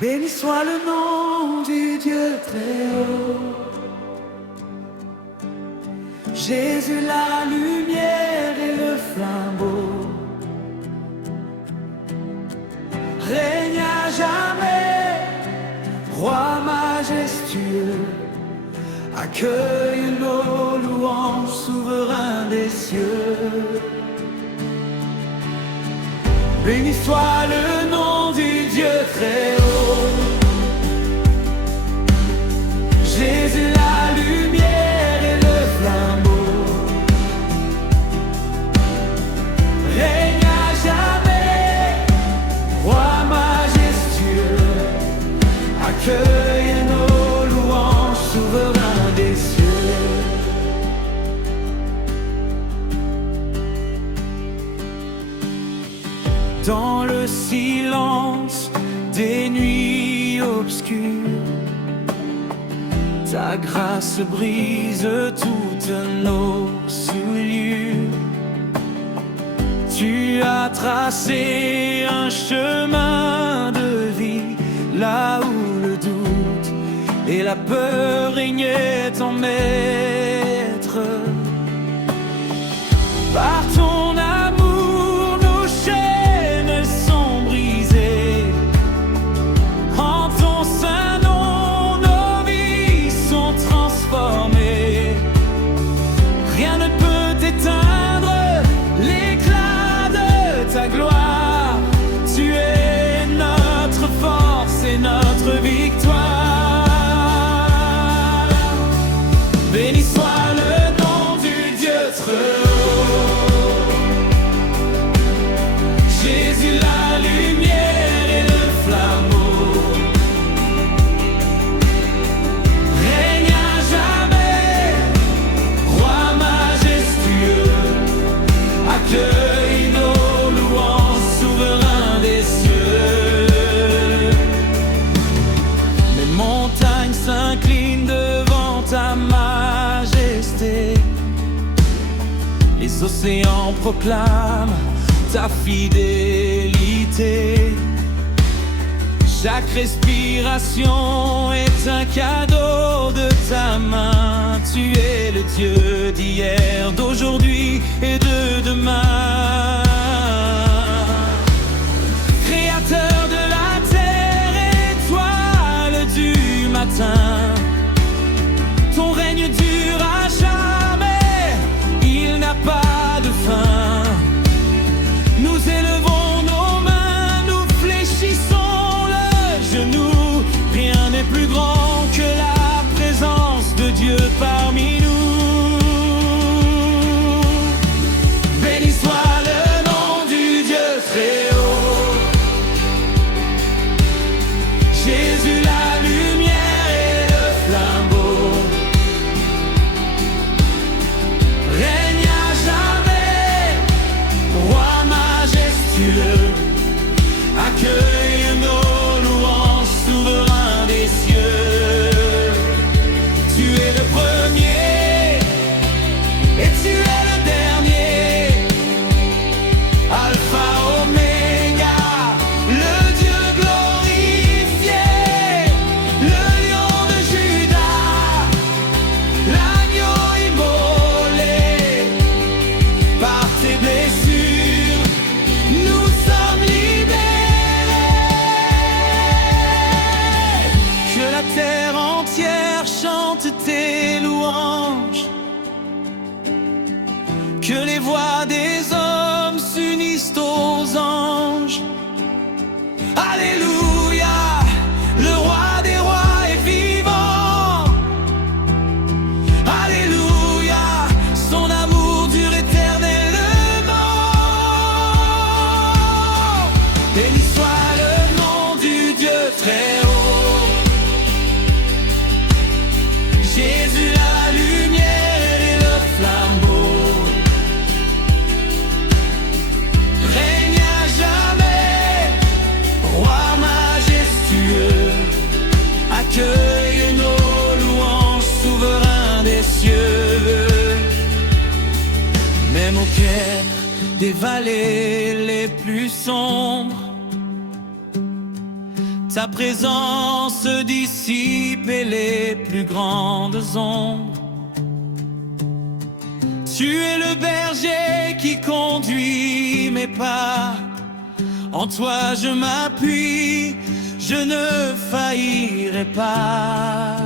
Béni soit le nom du Dieu très haut. Jésus la lumière et le flambeau, règne à jamais, roi majestueux, accueille nos louanges, souverain des cieux. Béni soit le nom du Dieu très haut. Jésus la lumière et le flambeau, règne à jamais, roi majestueux, accueille nos louanges, souverain des cieux. Dans le silence des nuits obscures, ta grâce brise toutes nos souillures. Tu as tracé un chemin de vie là où le doute et la peur régnaient en maître. Par ton amour, nos chaînes sont brisées. En ton saint nom, nos vies sont transformées. Rien ne peut éteindre l'éclat de ta gloire. Tu es notre force et notre victoire. Béni soit le nom du Dieu très haut. Jésus la lumière et le flambeau, règne à jamais, roi majestueux, accueille nos louanges, souverain des cieux. Les montagnes s'inclinent devant ta majesté, les océans proclament ta fidélité. Chaque respiration est un cadeau de ta main. Tu es le Dieu d'hier, d'aujourd'hui et de demain. Créateur de la terre, étoile du matin, ton règne dure à jamais, il n'a pas de fin. Nous élevons nos mains, nous fléchissons le genou. Rien n'est plus grand que la présence de Dieu parmi nous. Béni soit le nom du Dieu très haut. Jésus la lumière et le flambeau, règne à jamais, roi majestueux, accueille nos louanges, souverain des cieux. Tu es le premier et tu es le dernier, Alpha, Oméga, le Dieu glorifié, le lion de Juda, l'agneau immolé. Par tes blessures, nous sommes libérés. Que la terre entière chante tes louanges, que les voix des hommes s'unissent aux anges. Alléluia, le roi des rois est vivant. Alléluia, son amour dure éternellement. Béni soit le nom du Dieu très haut. Jésus la lumière et le flambeau, règne à jamais, roi majestueux, accueille nos louanges, souverain des cieux. Même au cœur des vallées les plus sombres, Ta présence dissipe les plus grandes ombres. Tu es le berger qui conduit mes pas. En toi je m'appuie, je ne faillirai pas.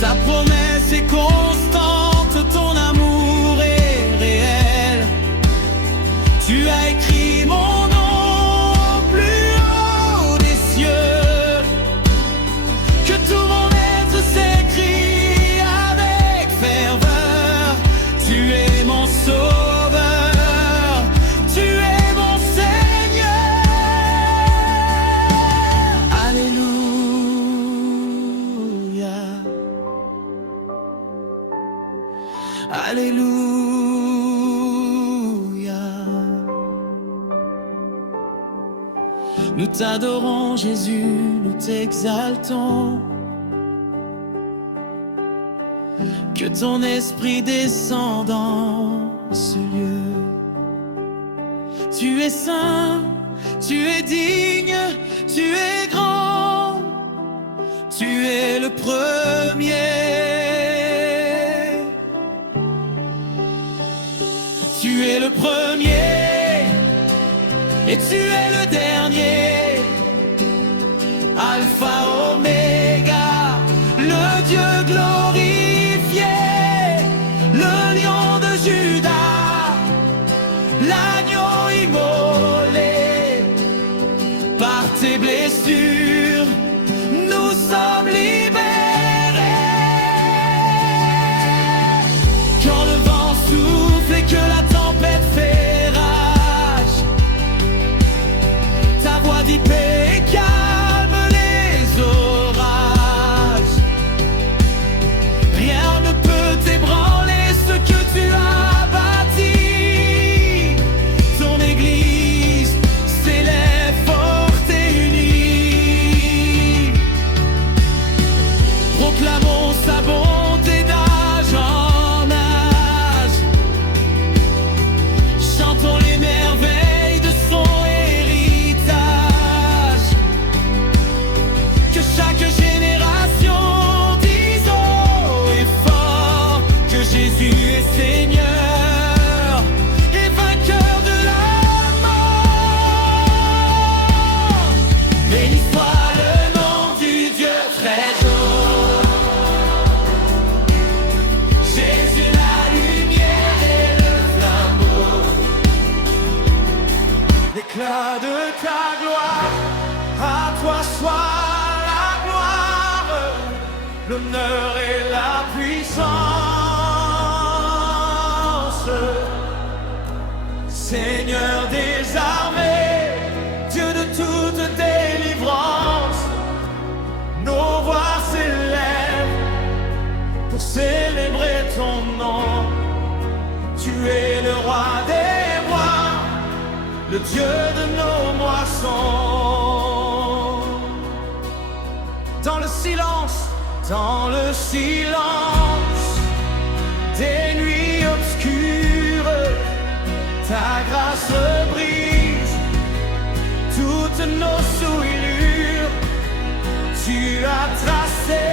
Ta promesse est constante, ton amour est réel. Tu as écrit mon nom au plus haut des cieux. Que tout mon être s'écrie avec ferveur. Tu es mon sauveur, tu es mon Seigneur. Alléluia. Alléluia. Nous t'adorons Jésus, nous t'exaltons. Que ton esprit descende dans ce lieu. Tu es saint, tu es digne, tu es grand. Tu es le premier. Tu es le premier et tu es le dernier. Alpha, Oméga, le Dieu glorifié, le lion de Juda, l'agneau immolé. Par tes blessures, nous sommes libérés. Quand le vent souffle et que la tempête fait rage, ta voix dit paix et calme les orages. Rien ne peut ébranler ce que tu as bâti. Ton église s'élève forte et unie. Proclamons sa bonté d'âge en âge. Chantons les merveilles de son héritage. Que chaque génération dise haut et fort que Jésus est Seigneur et vainqueur de la mort. Béni soit le nom du Dieu très haut. Jésus la lumière et le flambeau. L'éclat de ta gloire, à toi soit la gloire, l'honneur et la puissance. Seigneur des armées, Dieu de toute délivrance, nos voix s'élèvent pour célébrer ton nom. Tu es le roi des rois, le Dieu de nos moissons. Dans le silence des nuits obscures, ta grâce brise toutes nos souillures. Tu as tracé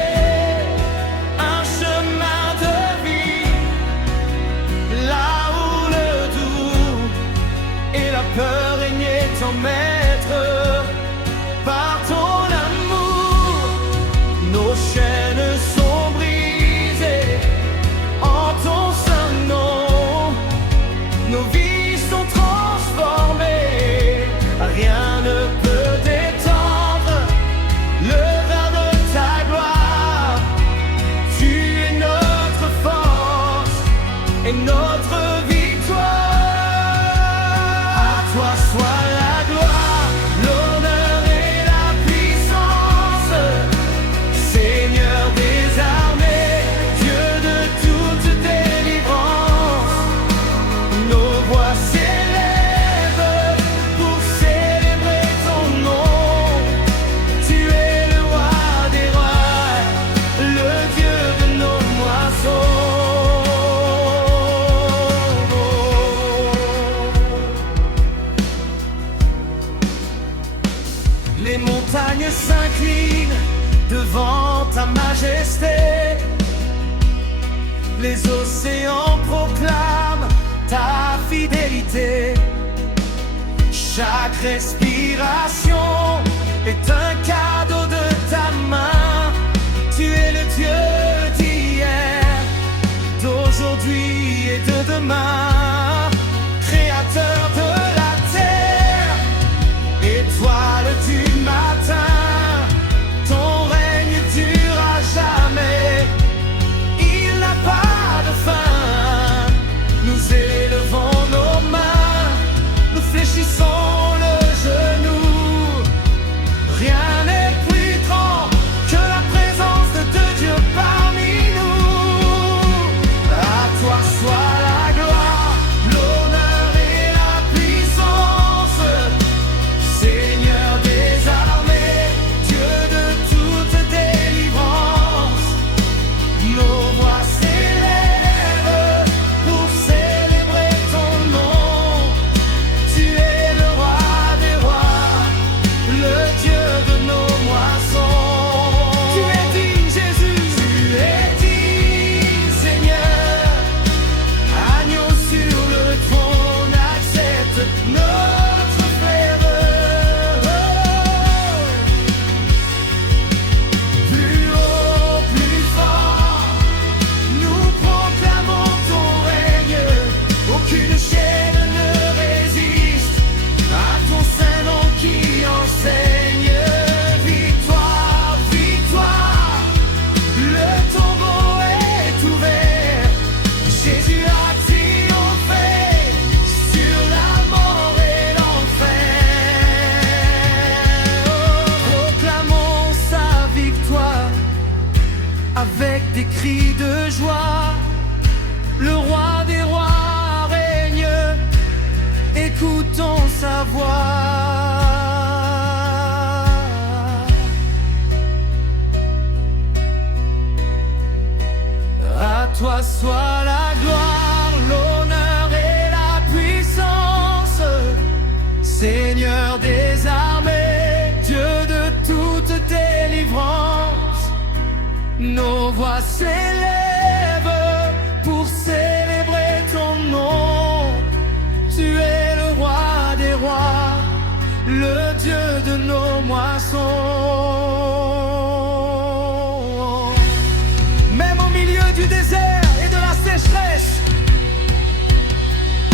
un chemin de vie, là où le doux et la peur régnaient en maître. Par ton amour, nos chaînes sont brisées en ton saint nom. Nos vies sont transformées, rien ne peut détendre le vin de ta gloire. Tu es notre force et notre victoire. À toi soit la gloire, l'honneur et la puissance. Les montagnes s'inclinent devant ta majesté. Les océans proclament ta fidélité. Chaque respiration est un cadeau de ta main. Tu es le Dieu d'hier, d'aujourd'hui et de demain. Créateur de la terre, étoile du matin. Ton règne dure à jamais, il n'a pas de fin. Nous élevons nos mains, nous fléchissons le genou. Rien n'est plus grand que la présence de Dieu parmi nous. À toi soit la gloire, l'honneur et la puissance. Seigneur des armées, Dieu de toute délivrance. Nos voix s'élèvent pour célébrer ton nom. Tu es le roi des rois, le Dieu de nos moissons. Tu es digne, Jésus. Tu es digne, Seigneur. Agneau sur le trône, accepte notre ferveur. Plus haut, plus fort, nous proclamons ton règne. Aucune chaîne ne résiste à ton saint nom qui enseigne. Victoire, victoire, le tombeau est ouvert. Jésus a triomphé sur la mort et l'enfer. Proclamons sa victoire avec des cris de joie. Le roi des rois règne, écoutons sa voix. À toi soit la gloire, l'honneur et la puissance. Seigneur des armées, Dieu de toute délivrance. Nos voix s'élèvent pour célébrer ton nom. Tu es le roi des rois, le Dieu de nos moissons. Même au milieu du désert et de la sécheresse,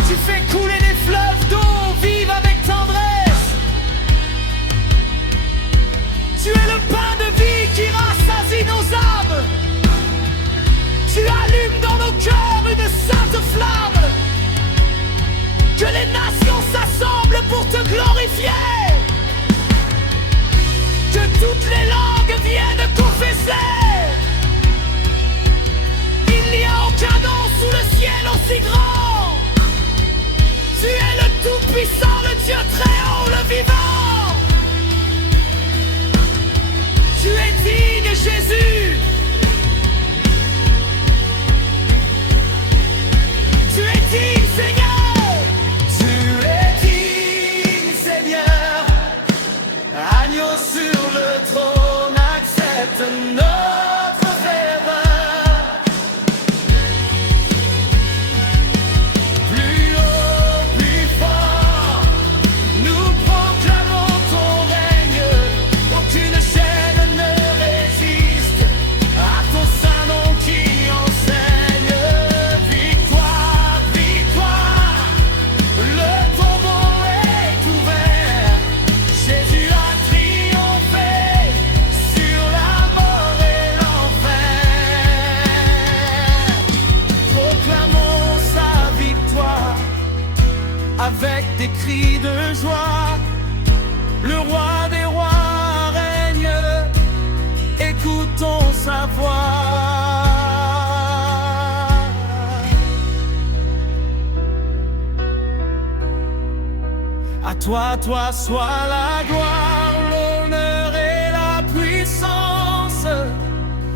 tu fais couler des fleuves d'eau vive avec tendresse. Tu es le pain de vie qui rassasie nos âmes. Tu allumes dans nos cœurs une sainte flamme. Que les nations s'assemblent pour te glorifier. Que toutes les langues viennent confesser. Il n'y a aucun nom sous le ciel aussi grand. Tu es le Tout-Puissant, le Dieu très haut, le vivant. Tu es digne, Jésus. Tu es digne, Seigneur. Tu es digne, Seigneur. Agneau sur le trône, accepte notre ferveur. Plus haut, plus fort, nous proclamons ton règne. Aucune chaîne ne résiste à ton saint nom qui enseigne. Victoire, victoire, le tombeau est ouvert. Jésus a triomphé sur la mort et l'enfer. Proclamons sa victoire avec des cris de joie. Le roi des rois règne, écoutons sa voix. À toi soit la gloire, l'honneur et la puissance.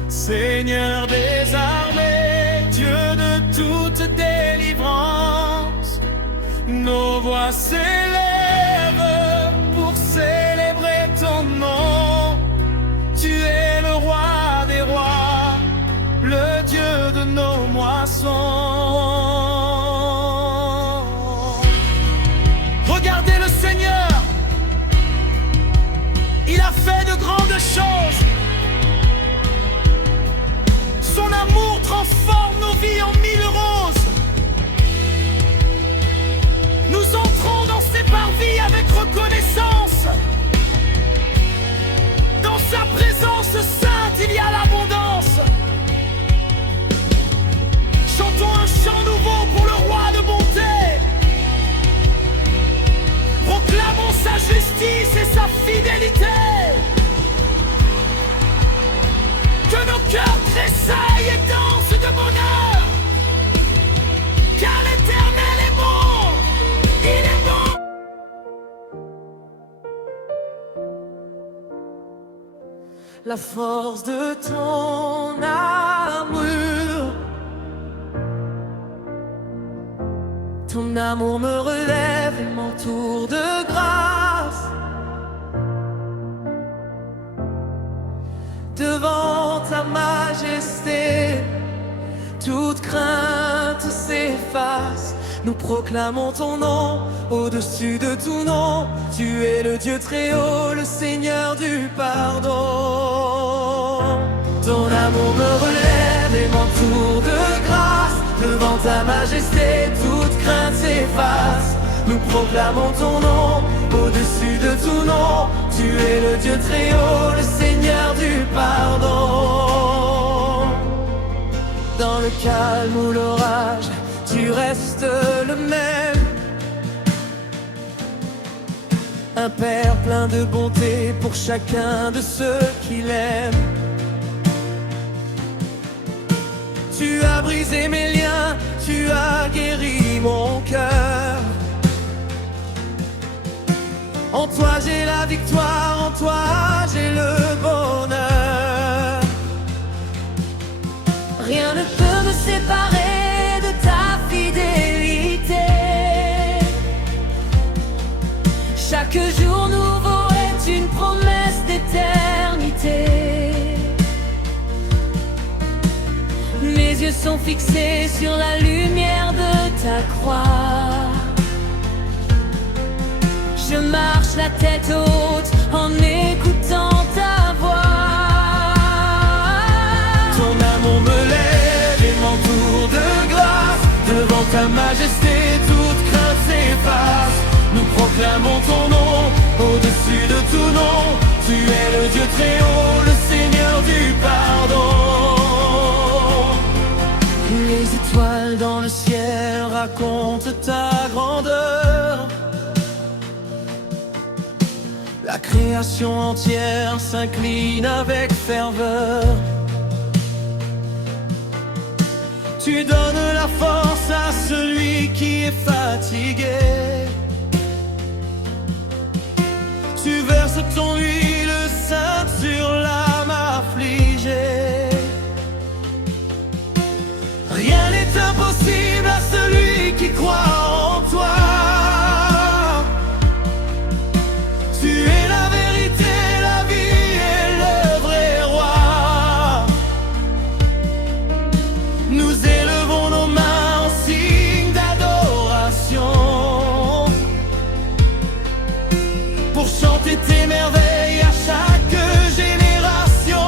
Seigneur des armées, Dieu de toute délivrance. Nos voix s'élèvent pour célébrer ton de choses. Son amour transforme nos vies en mille roses. Nous entrons dans ses parvis avec reconnaissance. Dans sa présence sainte, il y a l'abondance. Chantons un chant nouveau pour le roi de bonté. Proclamons sa justice et sa fidélité. Que nos cœurs tressaillent et dansent de bonheur. Car l'Éternel est bon, il est bon. La force de ton armure, ton amour me relève et m'entoure de grâce. Devant ta majesté, toute crainte s'efface. Nous proclamons ton nom au-dessus de tout nom. Tu es le Dieu très haut, le Seigneur du pardon. Ton amour me relève et m'entoure de grâce. Devant ta majesté, toute crainte s'efface. Nous proclamons ton nom au-dessus de tout nom. Tu es le Dieu très haut, le Seigneur du pardon. Dans le calme ou l'orage, tu restes le même. Un Père plein de bonté pour chacun de ceux qu'il aime. Tu as brisé mes liens, tu as guéri mon cœur. En toi j'ai la victoire, en toi j'ai le bonheur. Rien ne peut me séparer de ta fidélité. Chaque jour nouveau est une promesse d'éternité. Mes yeux sont fixés sur la lumière de ta croix. Je marche la tête haute en écoutant ta voix. Ton amour me lève et m'entoure de grâce. Devant ta majesté, toute crainte s'efface. Nous proclamons ton nom au-dessus de tout nom. Tu es le Dieu très haut, le Seigneur du pardon. Les étoiles dans le ciel racontent ta grandeur. La création entière s'incline avec ferveur. Tu donnes la force à celui qui est fatigué. Tu verses ton huile sainte sur l'âme affligée. Rien n'est impossible à celui qui croit en toi. Tu es la vérité, la vie et le vrai roi. Nous élevons nos mains en signe d'adoration pour chanter tes merveilles à chaque génération.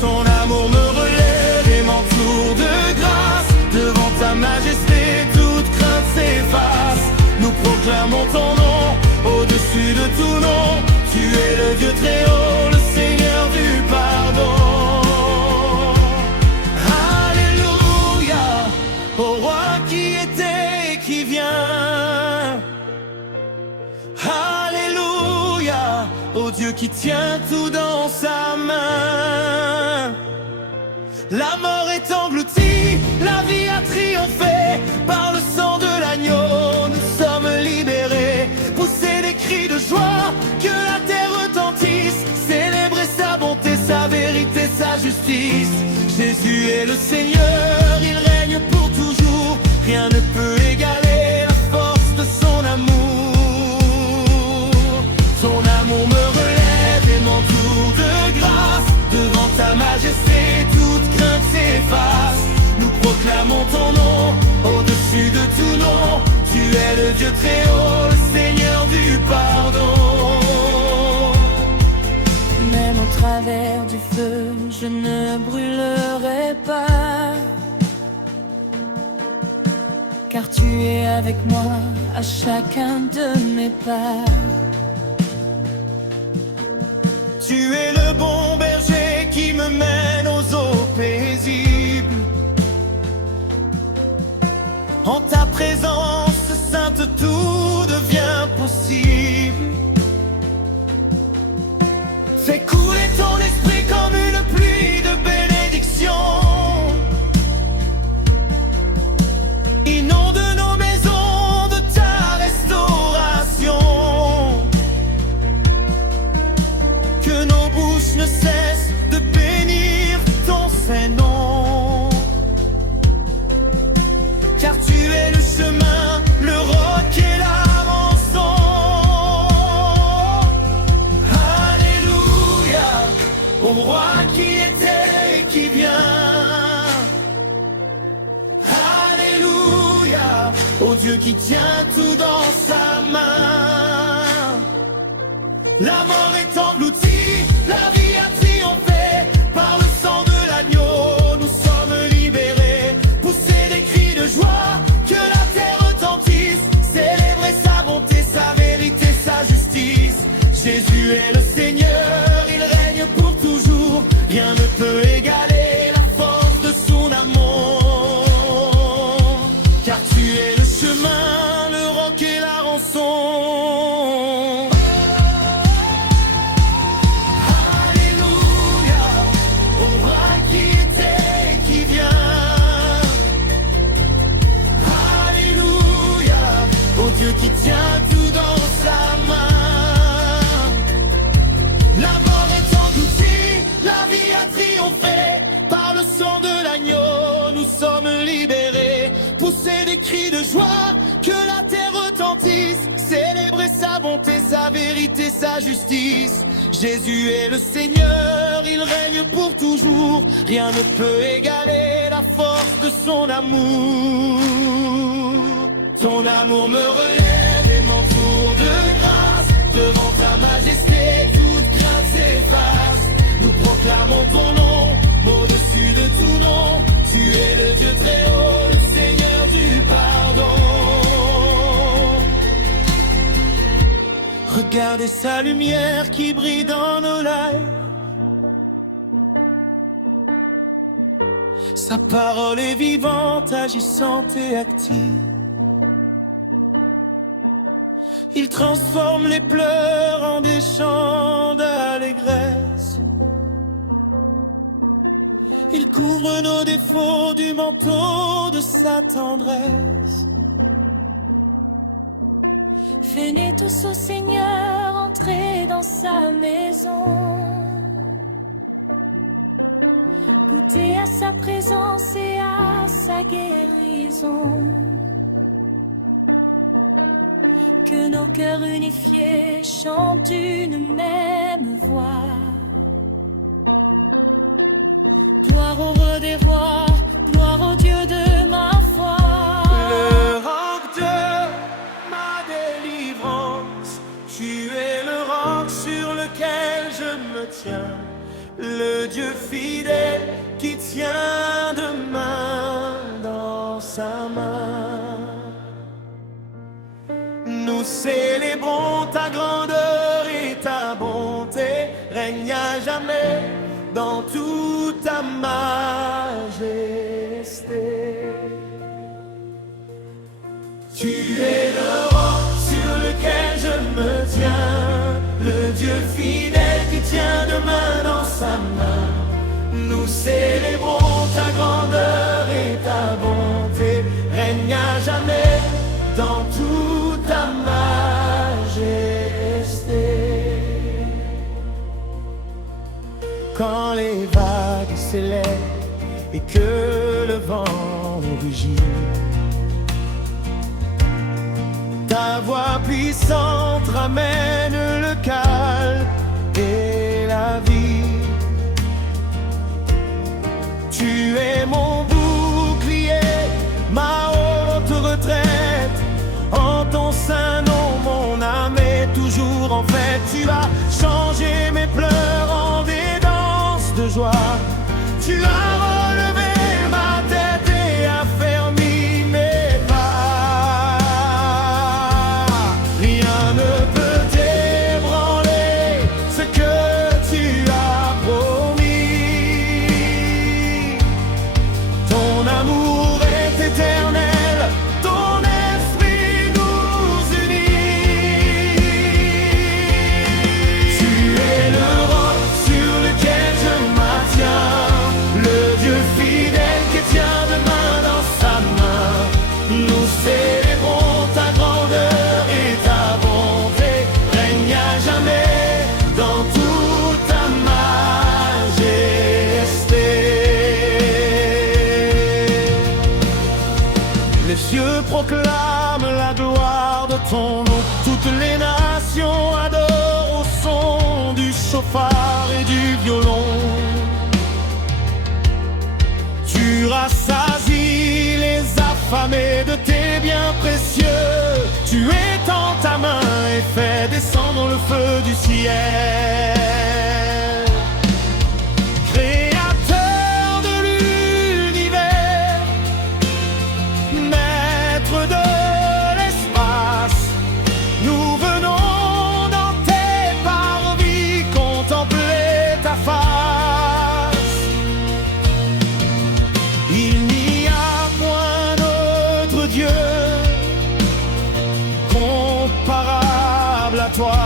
Ton amour me relève et m'entoure de grâce. Devant ta majesté, toute crainte s'efface. Nous proclamons ton nom au-dessus de tout nom. Tu es le Dieu très haut, le Seigneur du pardon. Alléluia, au roi qui était et qui vient. Alléluia, au Dieu qui tient tout dans sa main. La mort est engloutie, la vie a triomphé. Par le sang de l'agneau, nous sommes libérés. Pousser des cris de joie, que la terre retentisse. Célébrer sa bonté, sa vérité, sa justice. Jésus est le Seigneur, il règne pour toujours. Rien ne peut égaler la force de son amour. Son amour me relève et m'entoure de grâce. Devant ta majesté, toute crainte s'efface. Nous proclamons ton nom au-dessus de tout nom. Tu es le Dieu très haut, le Seigneur du pardon. travers du feu, je ne brûlerai pas. Car tu es avec moi à chacun de mes pas. Tu es le bon berger qui me mène aux eaux paisibles. En ta présence sainte, tout devient possible. Fais couler ton esprit comme une pluie de bénédiction. Inonde nos maisons de ta restauration. Que nos bouches ne cessent de bénir ton Saint-Nom. Car tu es le chemin, le roc et la rançon. Alléluia, au roi qui était et qui vient. Alléluia, au Dieu qui tient tout dans sa main. La mort est engloutie, la vie a triomphé. Par le sang de l'agneau, nous sommes libérés. Pousser des cris de joie, que la terre retentisse. Célébrer sa bonté, sa vérité, sa justice. Jésus est le Seigneur, il règne pour toujours. Rien ne peut égaler la force de son amour. Car tu es le chemin, le roc et la rançon. Alléluia, au roi qui était et qui vient. Alléluia, au Dieu qui tient tout dans sa main. La mort est engloutie, la vie a triomphé. Par le sang de l'agneau, nous sommes libérés. Pousser des cris de joie, que la terre retentisse. Célébrer sa bonté, sa vérité, sa justice. Jésus est le Seigneur, il règne pour toujours. Rien ne peut égaler la force de son amour. Ton amour me relève et m'entoure de grâce. Devant ta majesté, toute crainte s'efface. Nous proclamons ton nom, au-dessus de tout nom. Tu es le Dieu très haut, le Seigneur du pardon. Regardez sa lumière qui brille dans nos lives. Sa parole est vivante, agissante et active. Il transforme les pleurs en des chants d'allégresse. Il couvre nos défauts du manteau de sa tendresse. Venez tous au Seigneur, entrez dans sa maison. Goûtez à sa présence et à sa guérison. Que nos cœurs unifiés chantent d'une même voix. Gloire au roi des rois, gloire au Dieu de ma foi. Le roc de ma délivrance, tu es le roc sur lequel je me tiens. Le Dieu fidèle qui tient de main dans sa main. Nous célébrons ta grandeur et ta bonté, règne à jamais dans toute ta majesté. Tu es le roc sur lequel je me tiens, le Dieu fidèle qui tient de main dans sa main. Nous célébrons ta grandeur et ta bonté, règne à jamais dans toute ta majesté. Quand les vagues s'élèvent et que le vent rugit, ta voix puissante ramène le calme et la vie. Tu es mon bouclier, ma haute retraite. En ton saint nom, mon âme est toujours en fête. Tu as changé mes pleurs en dédain. ton nom. Toutes les nations adorent au son du chauffard et du violon. Tu rassasies les affamés de tes biens précieux. Tu étends ta main et fais descendre le feu du ciel. Créateur de l'univers, maître de l'espace, nous venons dans tes parvis contempler ta face. Il n'y a point d'autre Dieu comparable à toi,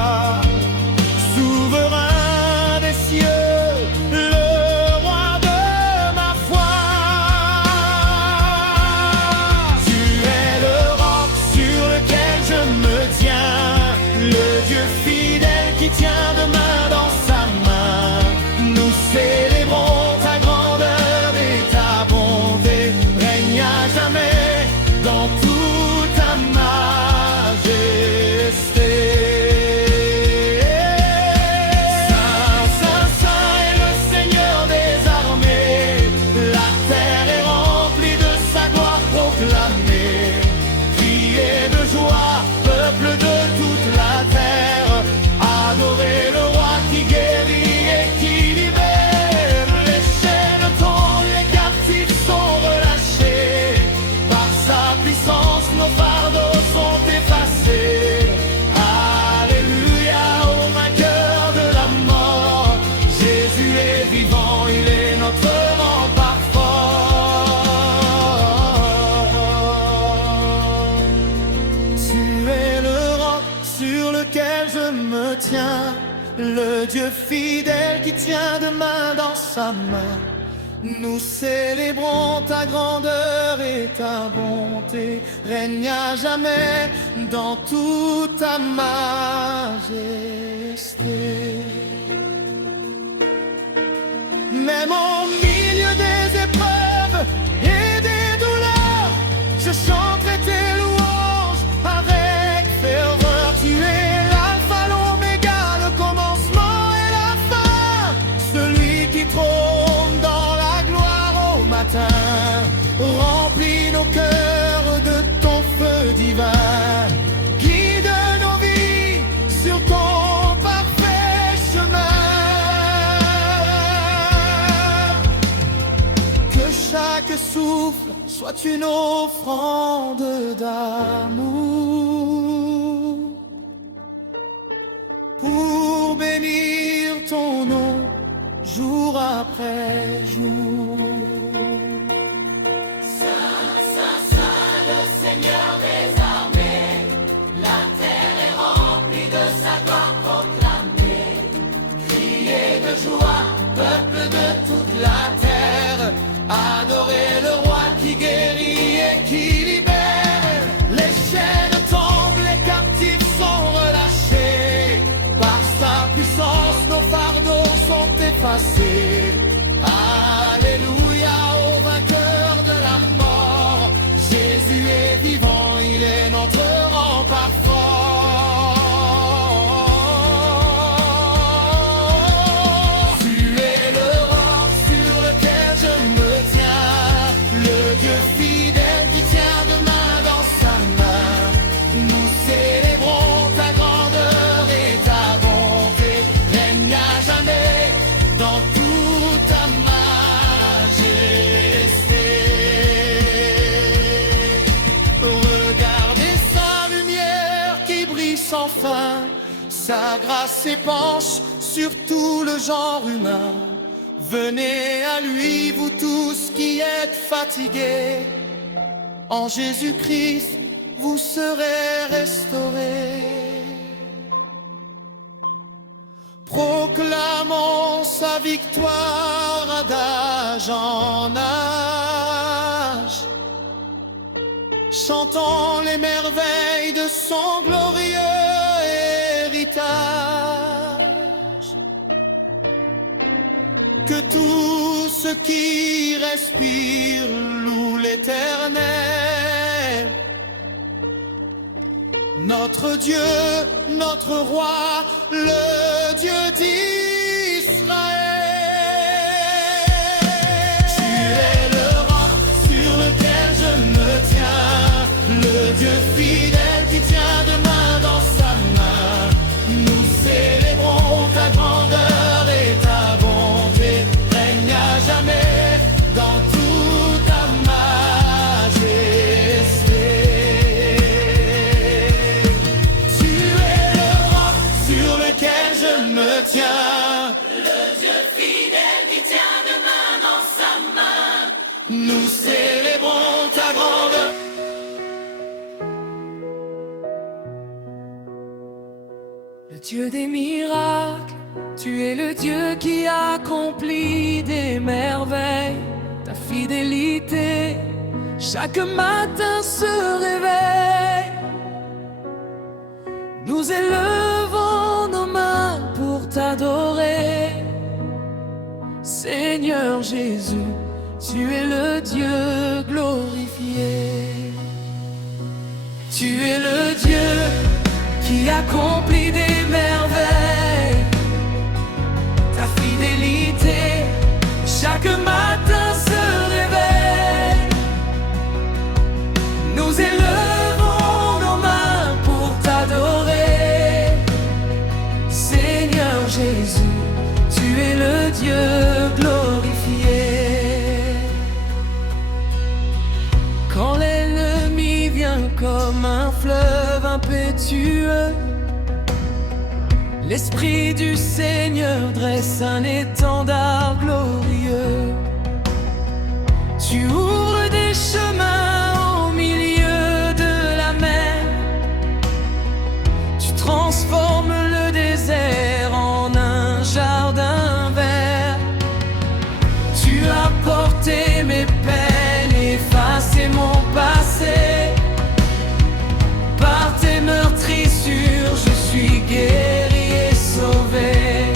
souverain des cieux, le roi de ma foi. Tu es le roc sur lequel je me tiens, le Dieu fidèle qui tient de main dans sa main. Nous célébrons ta grandeur et ta bonté, règne à jamais dans toute ta majesté. Saint, Saint, Saint est le Seigneur des armées, la terre est remplie de sa gloire proclamée. Criez de joie, peuple de toute la terre, adorez le roi qui guérit et qui libère. Les chaînes tombent, les captifs sont relâchés, par sa puissance nos fardeaux sont effacés. Alléluia au vainqueur de la mort, Jésus est vivant, il est notre rempart fort. Tu es le roc sur lequel je me tiens, le Dieu fidèle qui tient de main dans sa main. Nous célébrons ta grandeur et ta bonté, règne à jamais dans toute ta majesté. Même au milieu des épreuves et des douleurs, je chanterai tes louanges avec ferveur. Tu es l'alpha, l'oméga, le commencement et la fin, celui qui trône dans la gloire au matin. Remplis nos cœurs de ton feu divin, guide nos vies sur ton parfait chemin. Que chaque souffle soit une offrande d'amour, pour bénir ton nom jour après jour. Saint, Saint, Saint, le Seigneur des armées, la terre est remplie de sa gloire proclamée. Criez de joie, peuple de toute la terre, adorez le roi qui guérit et qui libère. Les chaînes tombent, les captifs sont relâchés, par sa puissance nos fardeaux sont effacés. Alléluia au vainqueur de la mort, Jésus est vivant, il est notre rempart fort. Tu es le roc sur lequel je me tiens, le Dieu fidèle qui tient de main dans sa main. Nous célébrons ta grandeur et ta bonté, règne à jamais dans toute ta majesté. Regardez sa lumière qui brille sans fin, sa grâce s'épanche sur tout le genre humain. Venez à lui, vous tous qui êtes fatigués, en Jésus-Christ vous serez restaurés. Proclamons sa victoire d'âge en âge, chantons les merveilles de son glorieux héritage. Que tout ce qui respire loue l'Éternel, notre notre Dieu, notre roi, le Dieu d'Israël. Tu es le roc sur lequel je me tiens, le Dieu fidèle qui tient demain dans sa main. Nous célébrons ta grandeur et ta bonté, règne à jamais dans toute ta majesté. Tu es le roc sur lequel je me tiens, le Dieu fidèle qui tient demain dans sa main. Nous célébrons ta grandeur. Le Dieu des miracles, tu es le Dieu qui accomplit des merveilles. Ta fidélité, chaque matin se réveille. Nous élevons nos mains pour t'adorer. Seigneur Jésus, tu es le Dieu glorifié. Tu es le Dieu qui accomplit des merveilles. Ta fidélité, chaque matin se réveille. Nous élevons nos mains pour t'adorer. Seigneur Jésus, tu es le Dieu glorifié. Quand l'ennemi vient comme un fleuve impétueux, l'Esprit du Seigneur dresse un étendard glorieux. Tu ouvres des chemins au milieu de la mer. Tu transformes le désert en un jardin vert. Tu as porté mes peines, effacé mon passé. Par tes meurtrissures, je suis guéri et sauvé.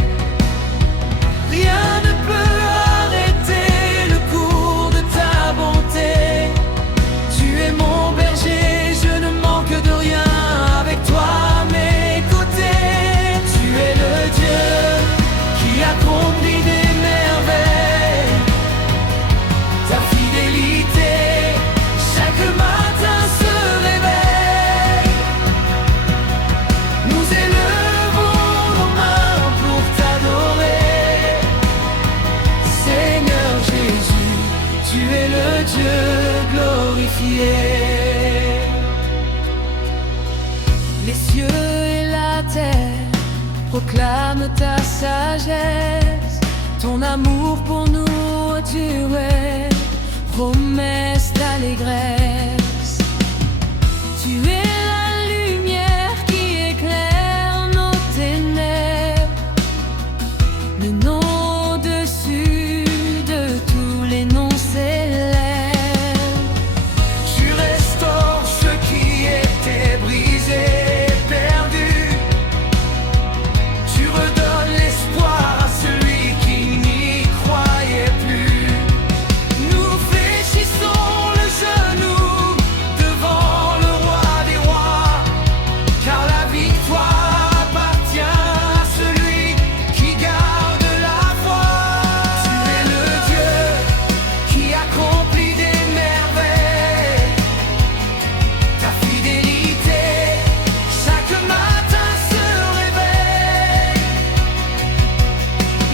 Rien ne peut arrêter le cours de ta bonté. Tu es mon berger, je ne manque de rien. Avec toi à mes côtés, tu es le Dieu qui accomplit des merveilles. Ta fidélité, chaque matin se réveille. Nous élevons nos mains pour t'adorer. Seigneur Jésus, tu es le Dieu glorifié. Les cieux et la terre proclament ta sagesse. Ton amour pour nous, Dieu, est promesse d'allégresse. Tu es la lumière qui éclaire nos ténèbres, le nom au-dessus de tous les noms célèbres. Tu restaures ce qui était brisé, perdu. Tu redonnes l'espoir à celui qui n'y croyait plus. Nous fléchissons le genou devant le roi des rois, car la victoire appartient à celui qui garde la foi. Tu es le Dieu qui accomplit des merveilles. Ta fidélité, chaque matin se réveille.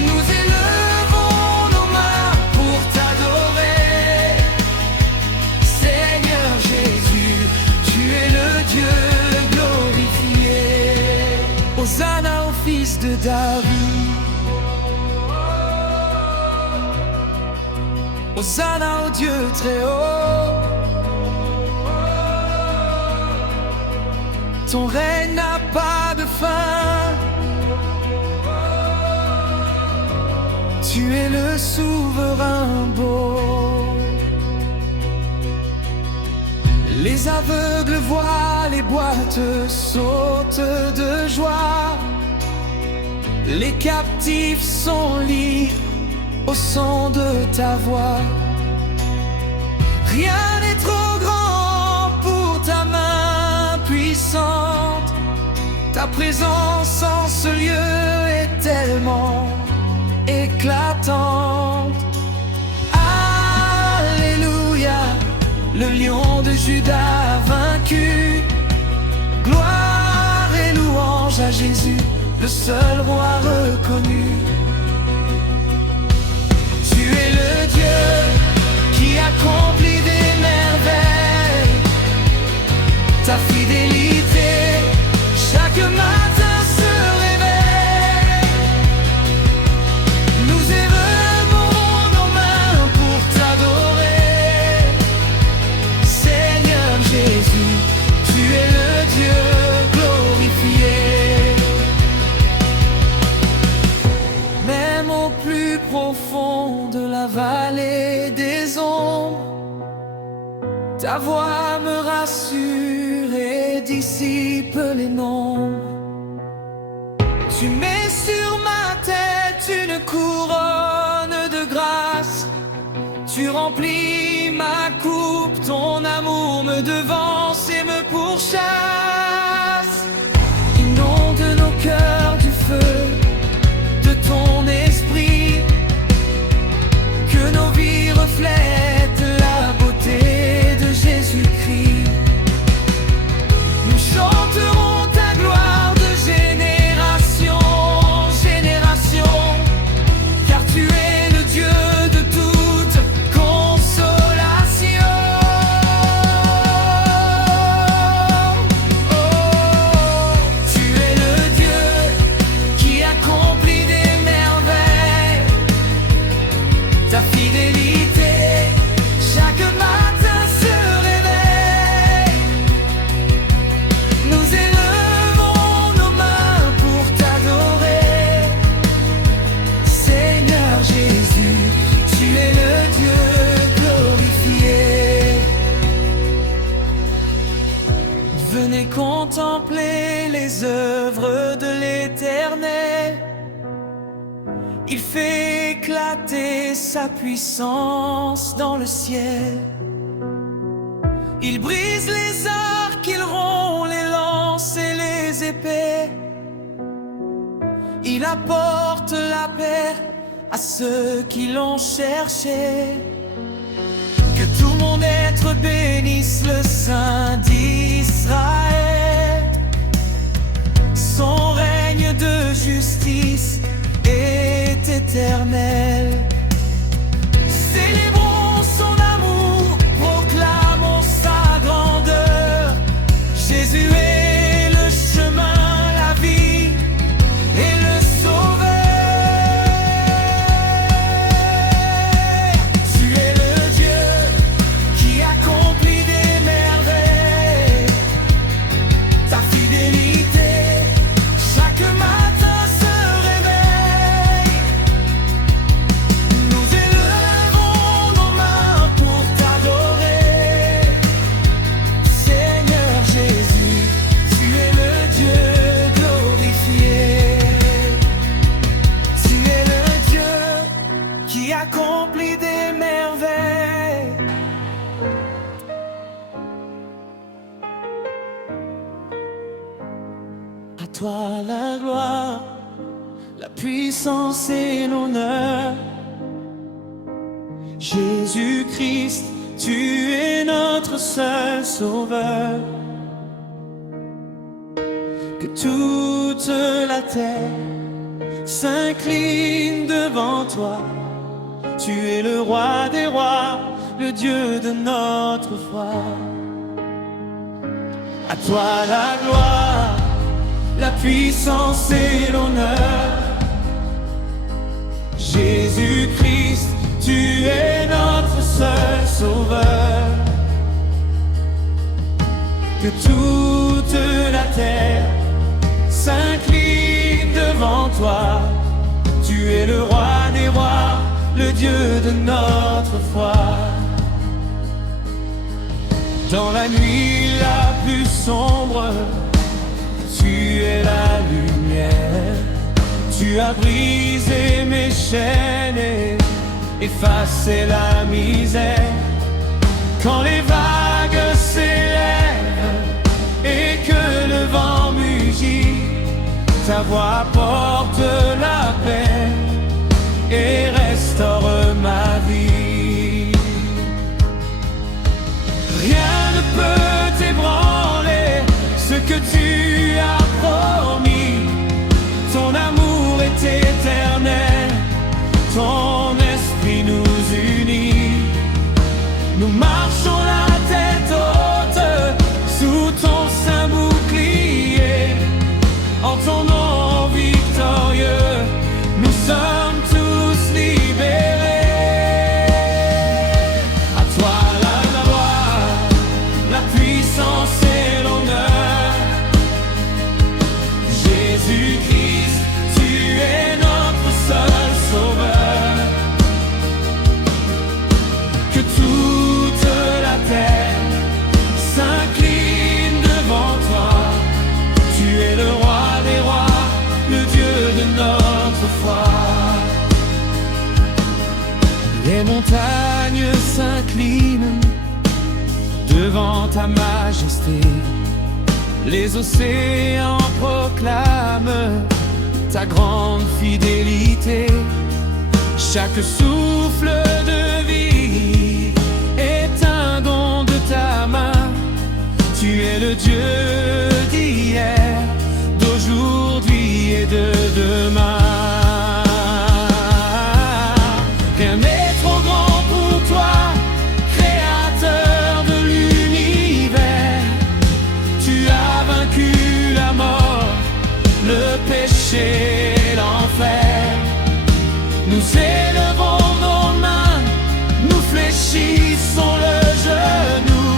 Nous élevons nos mains pour t'adorer. Seigneur Jésus, tu es le Dieu glorifié. Hosanna au fils de David. Hosanna au Dieu très haut. Ton règne n'a pas de fin. Tu es le souverain beau. Les aveugles voient, les boîtes sautent de joie. Les captifs sont libres au son de ta voix. Rien n'est trop grand pour ta main puissante. Ta présence en ce lieu est tellement éclatante. Alléluia, le lion de Juda vaincu. Gloire et louange à Jésus, le seul roi reconnu. Tu es le Dieu qui accomplit des merveilles. Ta fidélité chaque matin se réveille. Nous élevons nos mains pour t'adorer. Seigneur Jésus, tu es le Dieu glorifié. Même au plus profond de la vallée des ombres, ta voix me rassure et dissipe les nombres. Tu mets sur ma tête une couronne de grâce. Tu remplis ma coupe, ton amour me devance et me pourchasse. Inonde nos cœurs du feu de ton esprit, que nos vies reflètent la beauté de Jésus-Christ. Nous chanterons ta gloire de génération en génération, car tu es le Dieu de toute consolation. Oh, tu es le Dieu qui accomplit des merveilles. Ta fidélité chaque matin se réveille. Nous élevons nos mains pour t'adorer. Seigneur Jésus, tu es le Dieu glorifié. Venez contempler les œuvres de l'Éternel. Il fait éclater sa puissance dans le ciel. Il brise les arcs, il rompt les lances et les épées. Il apporte la paix à ceux qui l'ont cherché. Que tout mon être bénisse le Saint d'Israël. Son règne de justice est éternel. Célébrons son amour, proclamons sa grandeur. Jésus est le chemin, la vie et le sauveur. Tu es le Dieu qui accomplit des merveilles. Ta fidélité chaque matin se réveille. Nous élevons nos mains pour t'adorer. Seigneur Jésus, tu es le Dieu glorifié. Tu es le Dieu qui accomplit des merveilles. À toi la gloire, la puissance et l'honneur. Jésus-Christ, tu es notre seul sauveur. Que toute la terre s'incline devant toi. Tu es le roi des rois, le Dieu de notre foi. À toi la gloire, la puissance et l'honneur. Jésus-Christ, tu es notre seul sauveur. Que toute la terre s'incline devant toi. Tu es le roi des rois, le Dieu de notre foi. Dans la nuit la plus sombre, tu es la lumière. Tu as brisé mes chaînes et effacé la misère. Quand les vagues s'élèvent et que le vent mugit, Ta voix porte la paix et restaure ma vie. Rien ne peut t'ébranler ce que tu as promis. Ton amour est éternel, ton esprit nous unit. Nous marchons la tête haute sous ton saint bouclier. En ton nom victorieux, nous sommes tous libérés. À toi la gloire, la puissance et l'honneur. Jésus-Christ, tu es notre seul sauveur. Que toute la terre s'incline devant toi. Tu es le roi des rois, le Dieu de notre foi. Les montagnes s'inclinent devant ta majesté. Les océans proclament ta grande fidélité. Chaque souffle de vie est un don de ta main. Tu es le Dieu d'hier, d'aujourd'hui et de demain. Rien n'est trop grand pour toi, créateur de l'univers. Tu as vaincu la mort, le péché et l'enfer. Nous élevons nos mains, nous fléchissons le genou.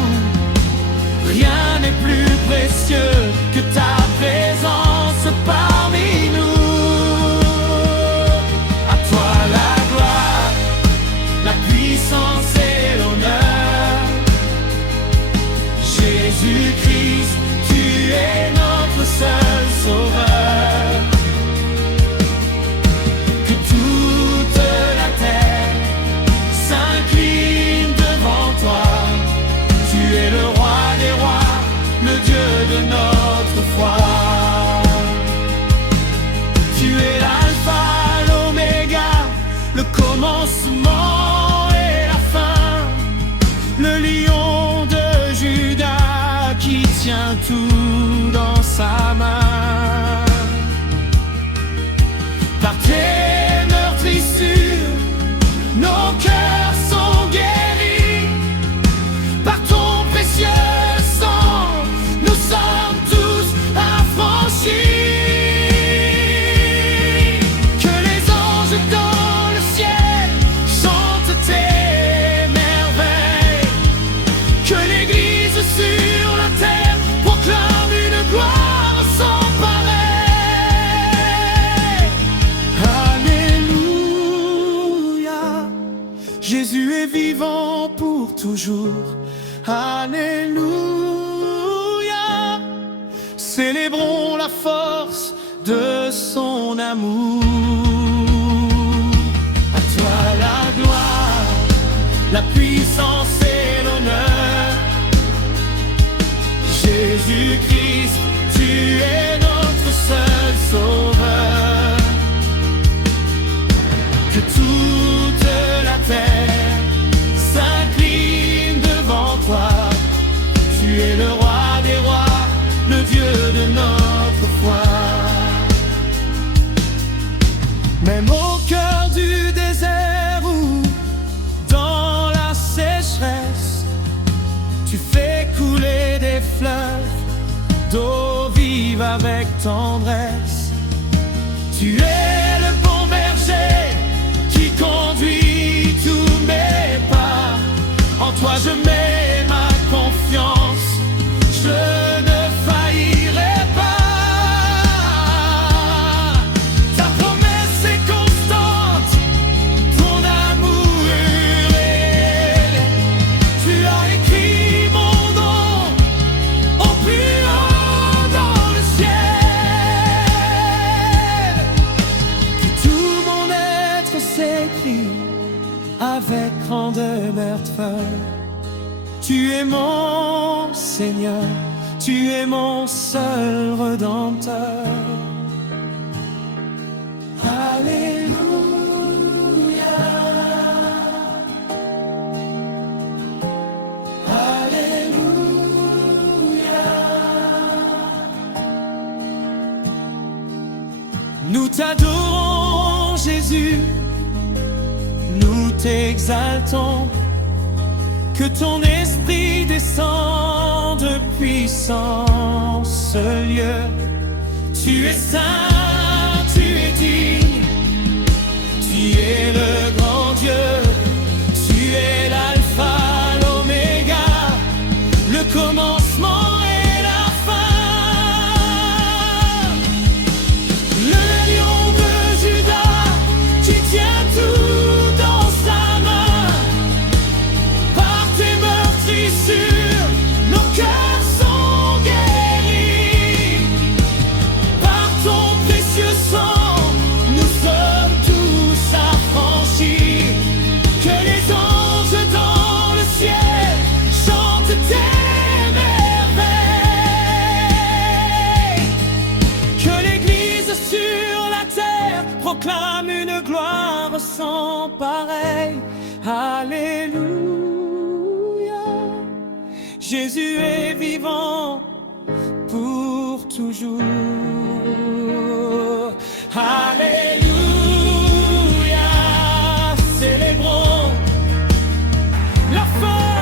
Rien n'est plus précieux que ta présence parmi nous. À toi la gloire, la puissance et l'honneur. Jésus-Christ, tu es notre seul sauveur. Que toute la terre s'incline devant toi. Tu es le roi des rois, le Dieu de notre foi. Tu es l'alpha, l'oméga, le commencement et la fin. Le lion de Juda qui tient tout dans sa main. Par tes meurtrissures, nos cœurs sont guéris. Par ton précieux sang, nous sommes tous affranchis. Que les anges dans le ciel chantent tes merveilles. Que l'Église sur la terre proclame une gloire sans pareil. Alléluia, Jésus est vivant pour toujours. Alléluia, célébrons la force de son amour. À toi la gloire, la puissance et l'honneur. Jésus-Christ, tu es notre seul sauveur. Que toute la terre s'incline devant toi. Tu es le roi des rois, le Dieu de notre foi. Même au cœur du désert ou dans la sécheresse, tu fais couler des fleuves d'eau vive avec tendresse. Tu es le bon berger qui conduit tous mes pas. En toi je mets ma confiance, je ne faillirai pas. Ta promesse est constante, ton amour est réel. Tu as écrit mon nom au plus haut dans le ciel. Que tout mon être s'écrit avec grandeur folle. Tu es mon Seigneur, tu es mon seul Rédempteur. Nous t'adorons, Jésus, nous t'exaltons. Que ton esprit descende de puissance, lieu. Tu es saint, tu es digne, tu es le grand Dieu. Tu es l'alpha, l'oméga, le commencement et la fin. Le lion de Juda, qui tient tout dans sa main. Par tes meurtrissures, nos cœurs sont guéris. Par ton précieux sang, nous sommes tous affranchis. Que les anges dans le ciel chantent tes merveilles. Que l'Église sur la terre proclame une gloire sans pareille. Alléluia. Jésus est vivant pour toujours. Alléluia. Célébrons la fin.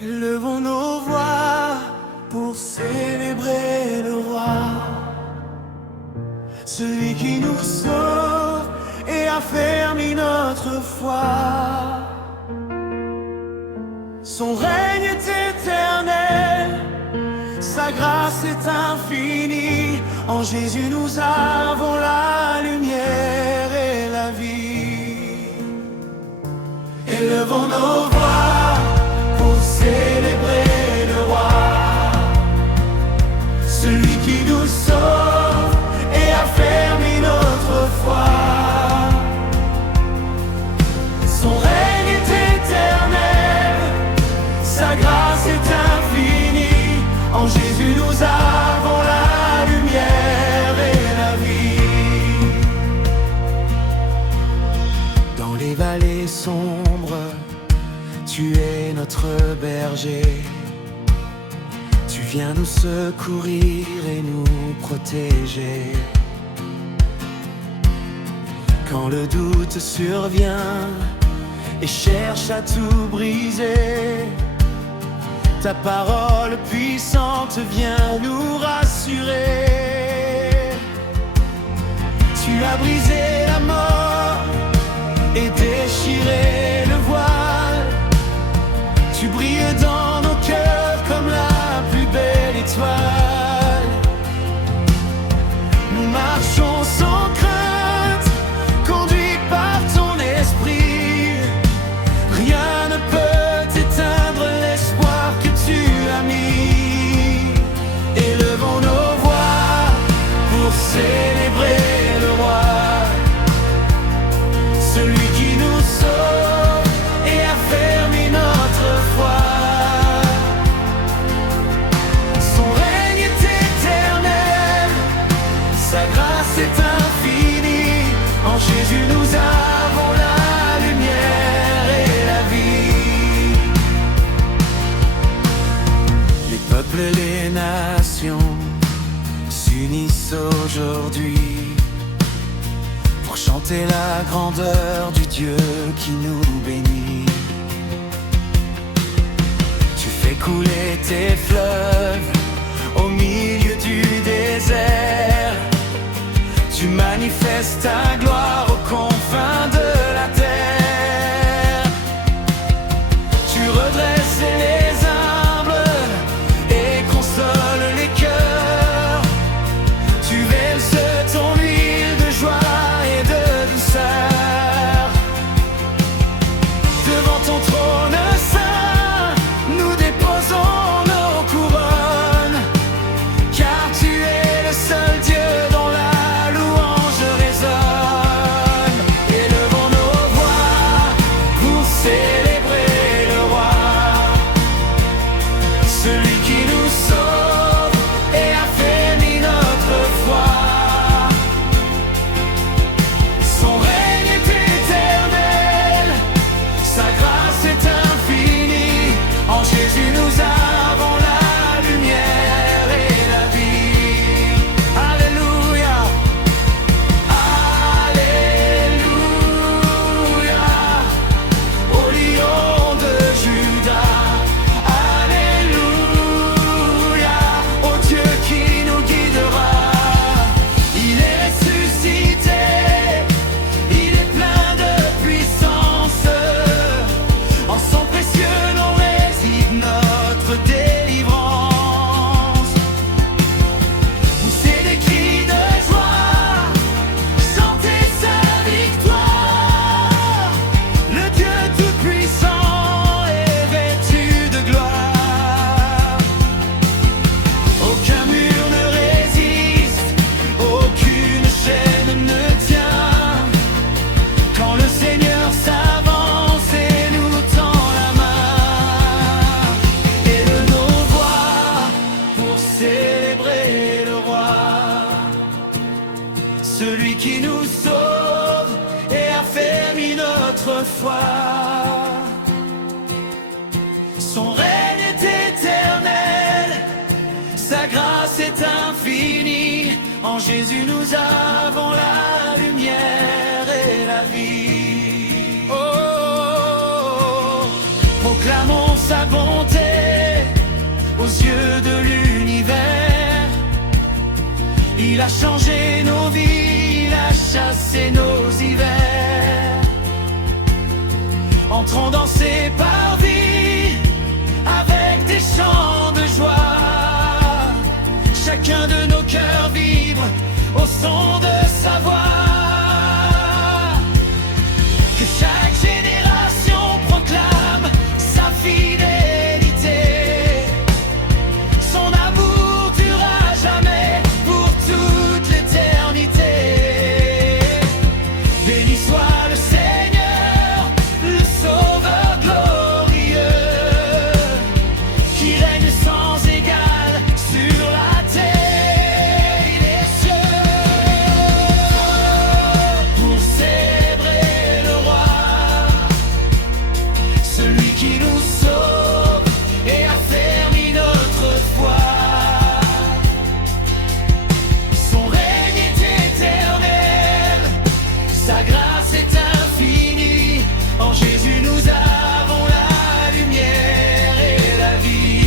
Levons nos voix pour célébrer le roi, celui qui nous sauve et affermit notre foi. Son règne est éternel, sa grâce est infinie. En Jésus nous avons la lumière et la vie. Élevons nos voix pour célébrer le roi, celui qui nous sauve et affermit notre foi. Son règne est éternel, sa grâce est infinie. En Jésus nous avons la lumière et la vie. Dans les vallées sombres, tu es notre berger. Tu viens nous secourir et nous protéger. Quand le doute survient et cherche à tout briser, ta parole puissante vient nous rassurer. Tu as brisé la mort et déchiré le voile. Tu brilles dans nos cœurs comme la plus belle étoile. Nous marchons sans crainte, conduits par ton esprit. Rien ne peut éteindre l'espoir que tu as mis. Élevons nos voix pour célébrer le roi, celui qui nous sauve et affermit notre foi. Son règne est éternel, sa grâce est infinie. En Jésus nous avons la lumière et la vie. Les peuples et les nations s'unissent aujourd'hui pour chanter la grandeur du Dieu qui nous bénit. Tu fais couler tes fleuves au milieu du désert. Tu manifestes ta gloire aux confins de la terre. Tu redresses les humbles et consoles les cœurs. Tu verses ton huile de joie et de douceur. Devant ton trône saint, nous déposons nos couronnes, car tu es le seul Dieu dont la louange résonne. Élevons nos voix pour célébrer le roi, celui qui nous sauve et affermit notre foi. Son règne est éternel, sa grâce est infinie. En Jésus nous avons la lumière est infinie. En Jésus nous avons la lumière et la vie. Oh, proclamons sa bonté aux yeux de l'univers. Il a changé nos vies, il a chassé nos hivers. Entrons dans ses parvis avec des chants de joie. Chacun de nos cœurs vibre au son de sa voix. Que chaque génération proclame sa fidélité. Son amour durera jamais pour toute l'éternité. Béni soit le Seigneur, le Sauveur glorieux, qui règne sans égal sur la terre et les cieux. Pour célébrer le roi, celui qui nous sauve et affermit notre foi. Son règne est éternel, sa grâce est infinie. En Jésus nous avons la lumière et la vie.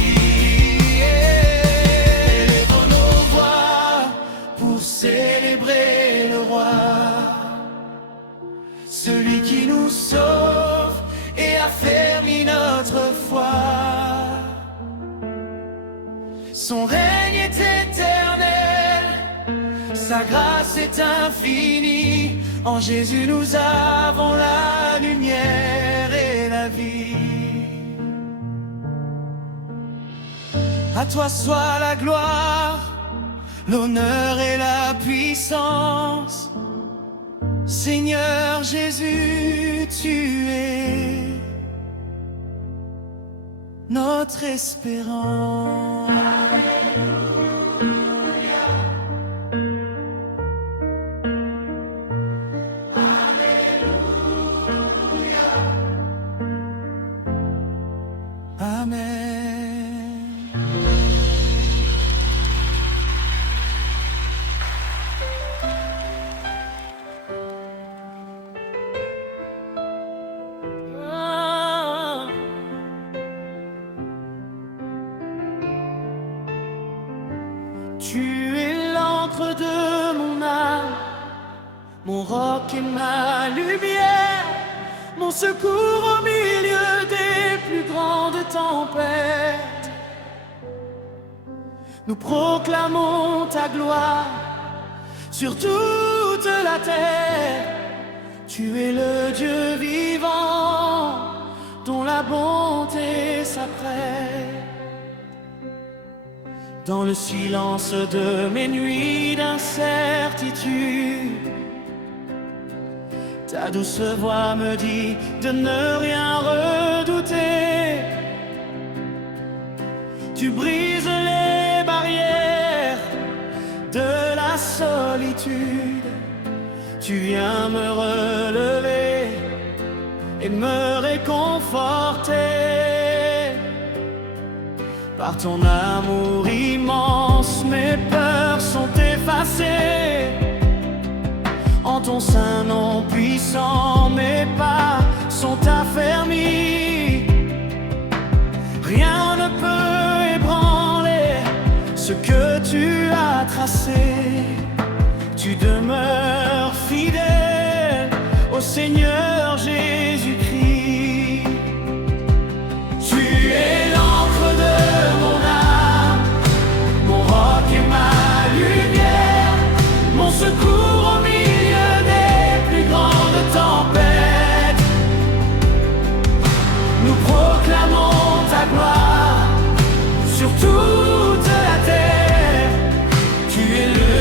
Élevons nos voix pour célébrer le roi, celui qui nous sauve et affermit notre foi. Son règne est éternel, sa grâce est infinie. En Jésus nous avons la lumière et la vie. À toi soit la gloire, l'honneur et la puissance. Seigneur Jésus, tu es notre espérance. Amen. Tu es l'encre de mon âme, mon roc et ma lumière, mon secours au milieu des plus grandes tempêtes. Nous proclamons ta gloire sur toute la terre. Tu es le Dieu vivant dont la bonté s'apprête. Dans le silence de mes nuits d'incertitude, ta douce voix me dit de ne rien redouter. Tu brises les barrières de la solitude. Tu viens me relever et me réconforter. Par ton amour immense, mes peurs sont effacées. En ton saint nom puissant, mes pas sont affermis. Rien ne peut ébranler ce que tu as tracé. Tu demeures fidèle au Seigneur Jésus-Christ. Tu es l'encre de mon âme, mon roc et ma lumière, mon secours au milieu des plus grandes tempêtes. Nous proclamons ta gloire sur toute la terre. Tu es le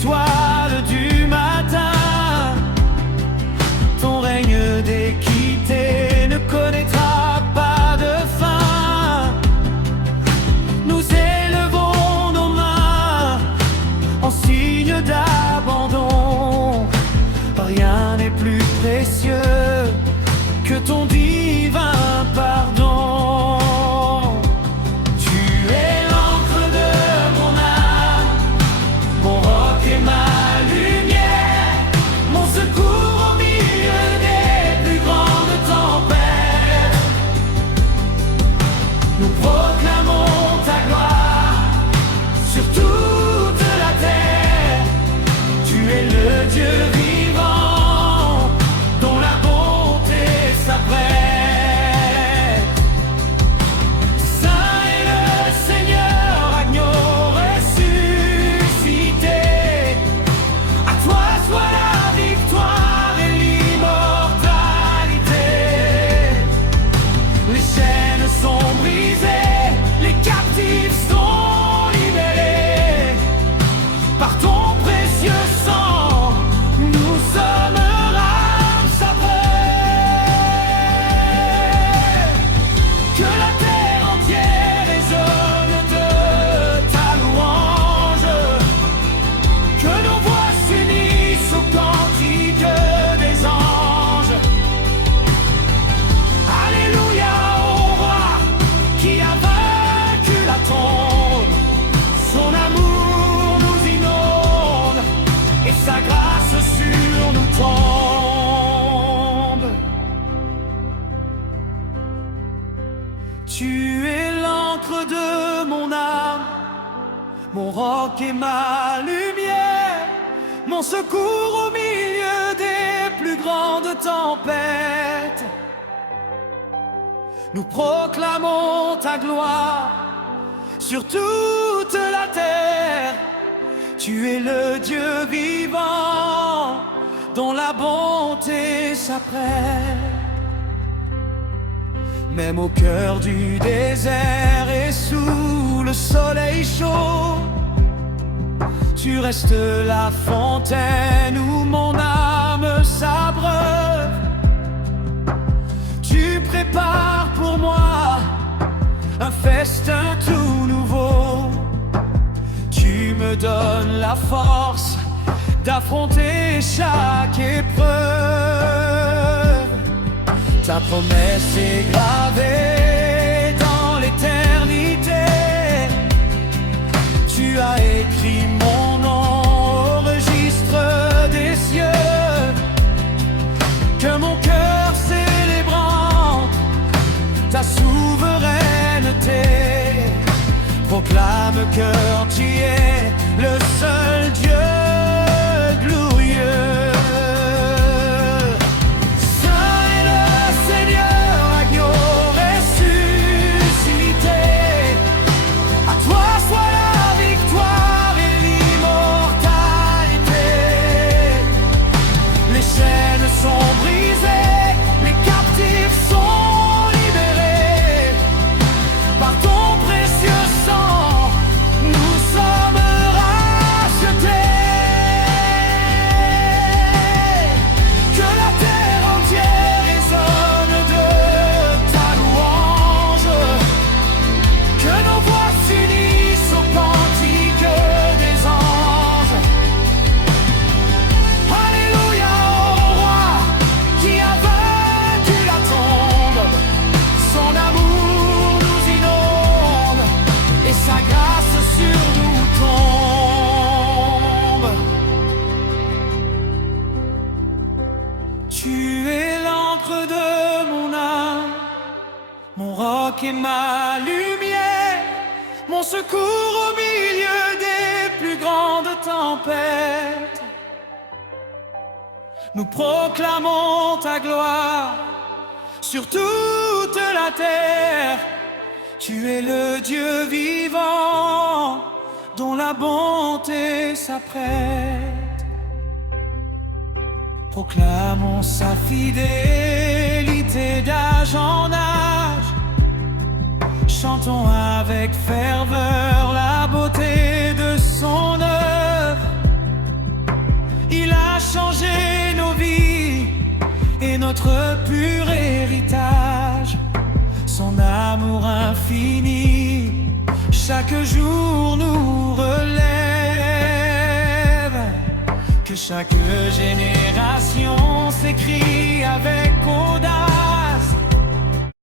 étoile du matin. Ton règne d'équité ne connaîtra pas de fin. Nous élevons nos mains en signe d'abandon. Rien n'est plus précieux que ton divin pardon. Tu es l'encre de mon âme, mon roc et ma lumière, mon secours au milieu des plus grandes tempêtes. Nous proclamons ta gloire sur toute la terre. Tu es le Dieu vivant dont la bonté s'apprête. Saint est le Seigneur, agneau ressuscité. À toi soit la victoire et l'immortalité. Les chaînes sont brisées, les captifs sont libérés. Par ton précieux sang, nous sommes rassasiés. Que la terre entière résonne de ta louange. Que nos voix s'unissent au cantique des anges. Alléluia au roi qui a vaincu la tombe. Son amour nous inonde et sa grâce sur nous tombe. Tu es l'encre de mon âme, mon roc et ma lumière, mon secours au milieu des plus grandes tempêtes. Nous proclamons ta gloire sur toute la terre. Tu es le Dieu vivant dont la bonté s'apprête. Même au cœur du désert et sous le soleil chaud, tu restes la fontaine où mon âme s'abreuve. Tu prépares pour moi un festin tout nouveau. Tu me donnes la force d'affronter chaque épreuve. Ta promesse est gravée dans l'éternité. Tu as écrit mon nom au registre des cieux. Que mon cœur célébrant ta souveraineté proclame que tu es le seul Dieu glorieux. Saint est le Seigneur, agneau ressuscité. À toi soit la victoire et l'immortalité. Les chaînes sont brisées, les captifs sont libérés. Par ton précieux sang, nous sommes rachetés. Que la terre entière résonne de ta louange. Que nos voix s'unissent au cantique des anges. Alléluia au roi qui a vaincu la tombe. Son amour nous inonde et sa grâce sur nous tombe. Tu es l'encre de mon âme, mon roc et ma lumière, mon secours au milieu des plus grandes tempêtes. Nous proclamons ta gloire sur toute la terre. Tu es le Dieu vivant dont la bonté s'apprête. Proclamons sa fidélité d'âge en âge. Chantons avec ferveur la beauté de son œuvre. notre pur héritage, son amour infini, chaque jour nous relève. Que chaque génération s'écrit avec audace